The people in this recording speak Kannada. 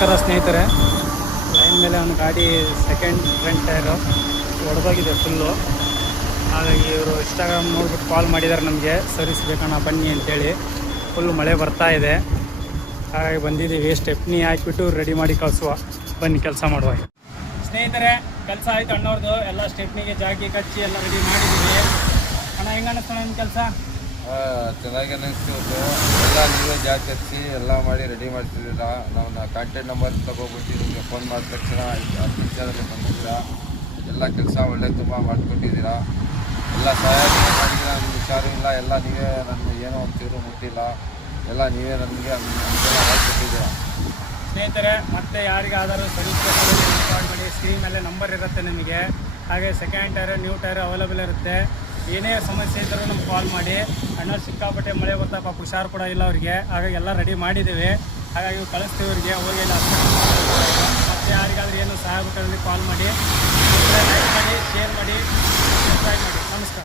ನಮಸ್ಕಾರ ಸ್ನೇಹಿತರೆ. ಲೈನ್ ಮೇಲೆ ಒಂದು ಗಾಡಿ ಸೆಕೆಂಡ್ ಫ್ರಂಟ್ ಟೈರು ಹೊಡೆದೋಗಿದೆ ಫುಲ್ಲು. ಹಾಗಾಗಿ ಇವರು ಇನ್ಸ್ಟಾಗ್ರಾಮ್ ನೋಡ್ಬಿಟ್ಟು ಕಾಲ್ ಮಾಡಿದ್ದಾರೆ ನಮಗೆ, ಸರ್ವಿಸ್ ಬೇಕಣ್ಣ ಬನ್ನಿ ಅಂತೇಳಿ. ಫುಲ್ ಮಳೆ ಬರ್ತಾ ಇದೆ, ಹಾಗಾಗಿ ಬಂದಿದ್ದೀವಿ. ಸ್ಟೆಪ್ನಿ ಹಾಕಿಬಿಟ್ಟು ರೆಡಿ ಮಾಡಿ ಕಳಿಸುವ, ಬನ್ನಿ ಕೆಲಸ ಮಾಡುವ. ಸ್ನೇಹಿತರೆ, ಕೆಲಸ ಆಯಿತು ಅಣ್ಣವ್ರದ್ದು. ಎಲ್ಲ ಸ್ಟೆಪ್ನಿಗೆ ಜಾಗಿ ಕಚ್ಚಿ ಎಲ್ಲ ರೆಡಿ ಮಾಡಿದ್ದೀವಿ. ಅಣ್ಣ ಹೆಂಗೆ ಅನ್ನಿಸ್ತಾಣ ನಿಮ್ಮ ಕೆಲಸ? ಚೆನ್ನಾಗಿ ಅನ್ನಿಸ್ತಿತ್ತು. ಎಲ್ಲ ನೀವೇ ಜಾಗ ಹಚ್ಚಿ ಎಲ್ಲ ಮಾಡಿ ರೆಡಿ ಮಾಡ್ತಿದ್ದೀರಾ. ನಾವು ಕಾಂಟ್ಯಾಕ್ಟ್ ನಂಬರ್ ತೊಗೊಬಿಟ್ಟು ನಿಮಗೆ ಫೋನ್ ಮಾಡಿದ ತಕ್ಷಣ 10 ನಿಮಿಷದಲ್ಲಿ ಬಂದಿದ್ದೀರಾ. ಎಲ್ಲ ಕೆಲಸ ಒಳ್ಳೆ ತುಂಬ ಮಾಡಿಕೊಟ್ಟಿದ್ದೀರಾ. ಎಲ್ಲ ಸಹಾಯ ಮಾಡಿದ್ದೀರಾ. ನಮ್ಗೆ ಹುಷಾರು ಇಲ್ಲ, ಎಲ್ಲ ನೀವೇ ನನಗೆ ಏನೋ ಒಂಚೂರು ಮುಟ್ಟಿಲ್ಲ, ಎಲ್ಲ ನೀವೇ ನನಗೆ ಅನುಕೂಲ ಮಾಡಿಕೊಟ್ಟಿದ್ದೀರಾ. ಸ್ನೇಹಿತರೆ, ಮತ್ತೆ ಯಾರಿಗಾದರೂ ಸರ್ವಿಸ್ ಕಾಲ್ ಮಾಡಿ. ಸ್ಕ್ರೀನ್ ಮೇಲೆ ನಂಬರ್ ಇರುತ್ತೆ ನಿಮಗೆ. ಹಾಗೆ second tyre, new tyre available ಇರುತ್ತೆ. ಏನೇ ಸಮಸ್ಯೆ ಇದ್ದರೂ ನಮ್ಗೆ ಕಾಲ್ ಮಾಡಿ. ಅಣ್ಣ ಸಿಕ್ಕಾಪಟ್ಟೆ ಮಳೆ ಗೊತ್ತಪ್ಪ, ಹುಷಾರು ಕೂಡ ಇಲ್ಲ ಅವರಿಗೆ. ಹಾಗಾಗಿ ಎಲ್ಲ ರೆಡಿ ಮಾಡಿದ್ದೀವಿ, ಹಾಗಾಗಿ ಕಳಿಸ್ತೀವಿ ಅವರಿಗೆ. ಹೋಗಿಲ್ಲ ಮತ್ತೆ ಯಾರಿಗಾದ್ರೂ ಏನು ಸಹಾಯ ಬೇಕಾದ್ರೆ ಕಾಲ್ ಮಾಡಿ. ಲೈಕ್ ಮಾಡಿ, ಶೇರ್